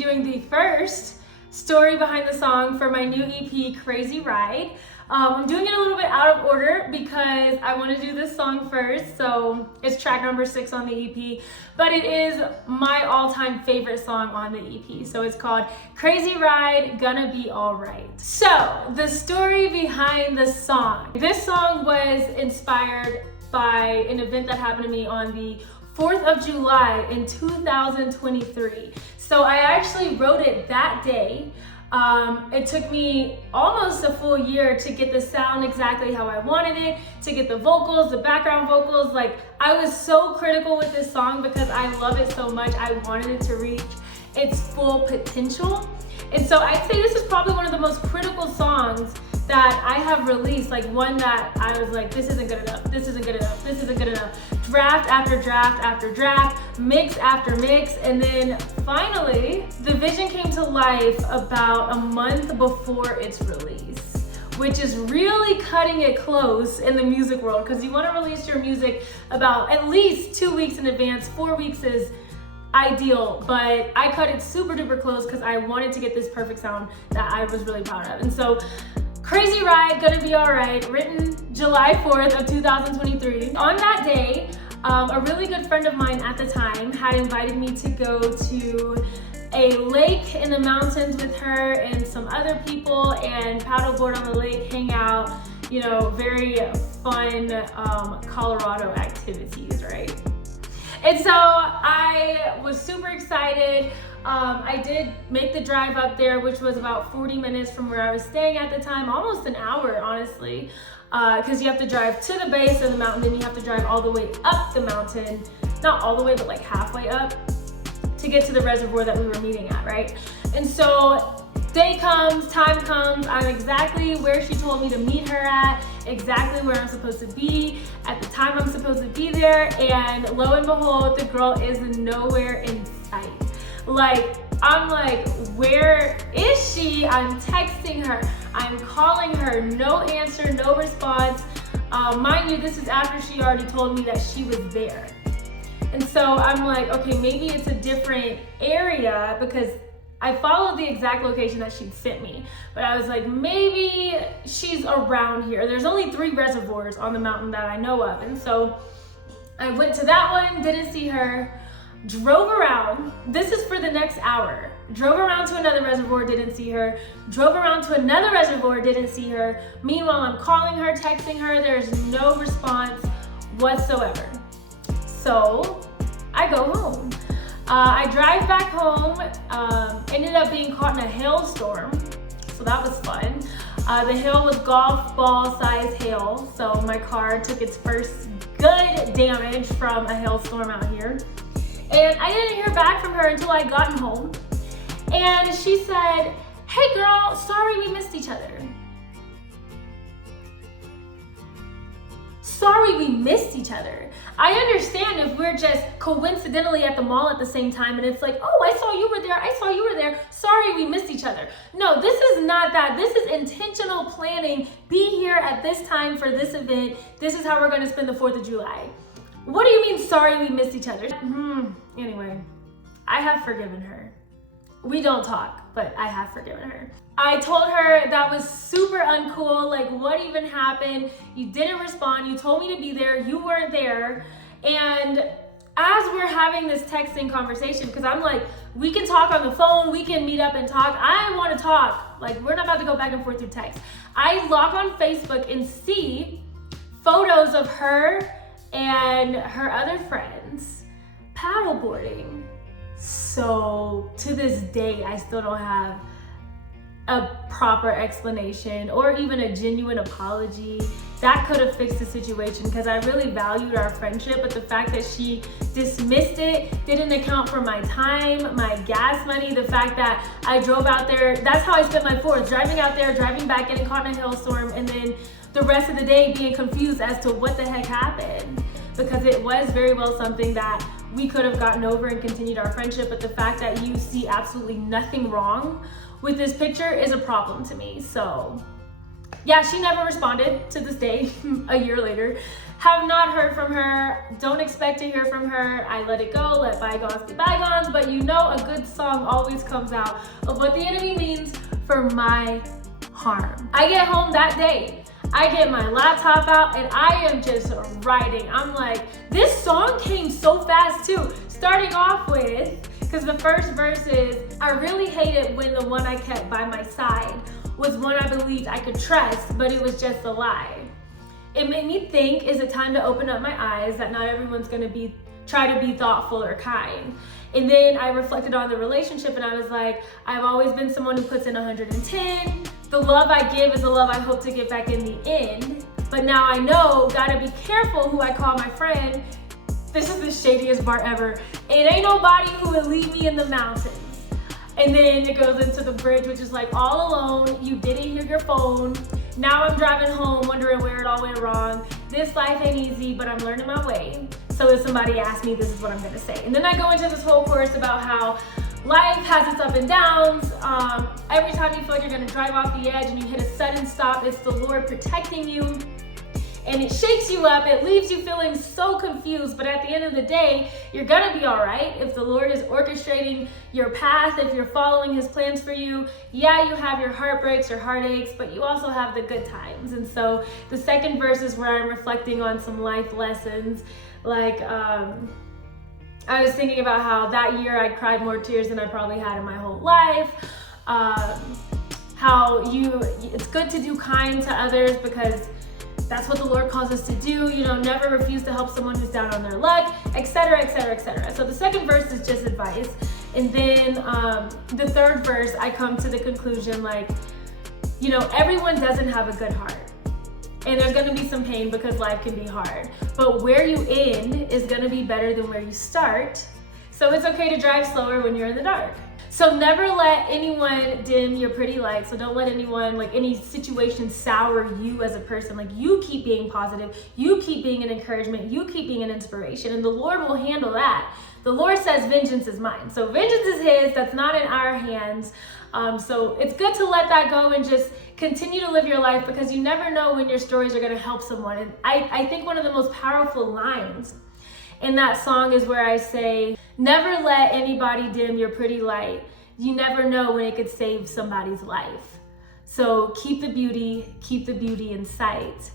doing the first story behind the song for my new EP, Crazy Ride. I'm doing it a little bit out of order because I want to do this song first, so it's track number 6 on the EP, but it is my all-time favorite song on the EP, so it's called Crazy Ride, Gonna Be Alright. So, the story behind the song. This song was inspired by an event that happened to me on the 4th of July in 2023. So I actually wrote it that day. It took me almost a full year to get the sound exactly how I wanted it, to get the vocals, the background vocals. Like, I was so critical with this song because I love it so much. I wanted it to reach its full potential. And so I'd say this is probably one of the most critical songs that I have released, like one that I was like, this isn't good enough, this isn't good enough, this isn't good enough. Draft after draft after draft, mix after mix, and then finally, the vision came to life about a month before its release, which is really cutting it close in the music world, because you want to release your music about at least 2 weeks in advance. 4 weeks is ideal, but I cut it super duper close because I wanted to get this perfect sound that I was really proud of. And so Crazy Ride, Gonna Be Alright, written July 4th of 2023. On that day, a really good friend of mine at the time had invited me to go to a lake in the mountains with her and some other people and paddleboard on the lake, hang out, you know, very fun Colorado activities, right? And so I was super excited. I did make the drive up there, which was about 40 minutes from where I was staying at the time, almost an hour, honestly, because you have to drive to the base of the mountain, then you have to drive all the way up the mountain, not all the way, but like halfway up to get to the reservoir that we were meeting at, right? And so day comes, time comes, I'm exactly where she told me to meet her at, exactly where I'm supposed to be, at the time I'm supposed to be there, and lo and behold, the girl is nowhere in sight. Like, I'm like, where is she? I'm texting her, I'm calling her, no answer, no response. Mind you, this is after she already told me that she was there. And so I'm like, okay, maybe it's a different area, because I followed the exact location that she'd sent me, but I was like, maybe she's around here. There's only 3 reservoirs on the mountain that I know of. And so I went to that one, didn't see her, drove around. This is for the next hour. Drove around to another reservoir, didn't see her. Drove around to another reservoir, didn't see her. Meanwhile, I'm calling her, texting her. There's no response whatsoever. So I go home. I drive back home, ended up being caught in a hailstorm, so that was fun. The hail was golf ball size hail, so my car took its first good damage from a hailstorm out here. And I didn't hear back from her until I got home. And she said, hey girl, sorry we missed each other. Sorry we missed each other. I understand if we're just coincidentally at the mall at the same time and it's like, oh, I saw you were there, I saw you were there, sorry we missed each other. No, this is not that. This is intentional planning. Be here at this time for this event. This is how we're gonna spend the 4th of July. What do you mean, sorry we missed each other? Anyway, I have forgiven her. We don't talk, but I have forgiven her. I told her that was super uncool. Like, what even happened? You didn't respond. You told me to be there. You weren't there. And as we're having this texting conversation, because I'm like, we can talk on the phone. We can meet up and talk. I want to talk. Like, we're not about to go back and forth through text. I log on Facebook and see photos of her and her other friends paddleboarding. So to this day, I still don't have a proper explanation or even a genuine apology that could have fixed the situation, because I really valued our friendship, but the fact that she dismissed it, didn't account for my time, my gas money, the fact that I drove out there, that's how I spent my 4th, driving out there, driving back, getting caught in a hailstorm, and then the rest of the day being confused as to what the heck happened, because it was very well something that we could have gotten over and continued our friendship, but the fact that you see absolutely nothing wrong with this picture is a problem to me. So yeah, she never responded to this day, a year later. have not heard from her, don't expect to hear from her. I let it go, let bygones be bygones, but you know a good song always comes out of what the enemy means for my harm. I get home that day, I get my laptop out and I am just writing. I'm like, this song came so fast too. Starting off with, because the first verse is, I really hate it when the one I kept by my side was one I believed I could trust, but it was just a lie. It made me think, is it time to open up my eyes that not everyone's gonna try to be thoughtful or kind? And then I reflected on the relationship and I was like, I've always been someone who puts in 110. The love I give is the love I hope to get back in the end. But now I know, gotta be careful who I call my friend. This is the shadiest part ever. It ain't nobody who would leave me in the mountains. And then it goes into the bridge, which is like, all alone, you didn't hear your phone. Now I'm driving home, wondering where it all went wrong. This life ain't easy, but I'm learning my way. So if somebody asks me, this is what I'm gonna say. And then I go into this whole chorus about how life has its up and downs. Every time you feel like you're gonna drive off the edge and you hit a sudden stop, it's the Lord protecting you. And it shakes you up, it leaves you feeling so confused, but at the end of the day, you're gonna be all right. If the Lord is orchestrating your path, if you're following his plans for you, yeah, you have your heartbreaks, your heartaches, but you also have the good times. And so the second verse is where I'm reflecting on some life lessons. Like, I was thinking about how that year I cried more tears than I probably had in my whole life. It's good to do kind to others because that's what the Lord calls us to do. You know, never refuse to help someone who's down on their luck, etc., etc., etc. So the second verse is just advice. And then the third verse, I come to the conclusion, like, you know, everyone doesn't have a good heart. And there's gonna be some pain because life can be hard. But where you end is gonna be better than where you start. So it's okay to drive slower when you're in the dark. So never let anyone dim your pretty light. So don't let anyone, like any situation, sour you as a person. Like, you keep being positive, you keep being an encouragement, you keep being an inspiration, and the Lord will handle that. The Lord says vengeance is mine. So vengeance is his, that's not in our hands. So it's good to let that go and just continue to live your life, because you never know when your stories are gonna help someone. And I think one of the most powerful lines in that song is where I say, never let anybody dim your pretty light. You never know when it could save somebody's life. So keep the beauty in sight.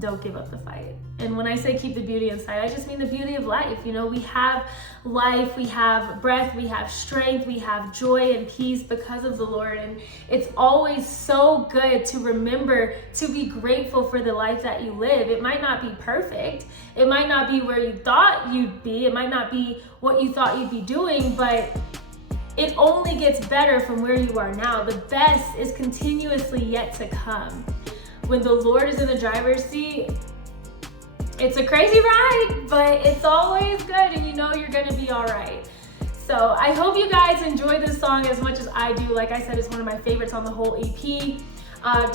Don't give up the fight. And when I say keep the beauty in sight, I just mean the beauty of life. You know, we have life, we have breath, we have strength, we have joy and peace because of the Lord. And it's always so good to remember to be grateful for the life that you live. It might not be perfect. It might not be where you thought you'd be. It might not be what you thought you'd be doing, but it only gets better from where you are now. The best is continuously yet to come. When the Lord is in the driver's seat, it's a crazy ride, but it's always good, and you know you're gonna be all right. So I hope you guys enjoy this song as much as I do. Like I said, it's one of my favorites on the whole EP.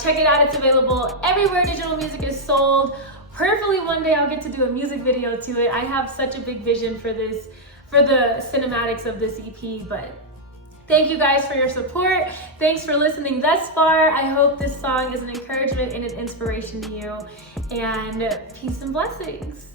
Check it out, it's available everywhere digital music is sold. Prayerfully one day I'll get to do a music video to it. I have such a big vision for this, for the cinematics of this EP, but thank you guys for your support. Thanks for listening thus far. I hope this song is an encouragement and an inspiration to you. And peace and blessings.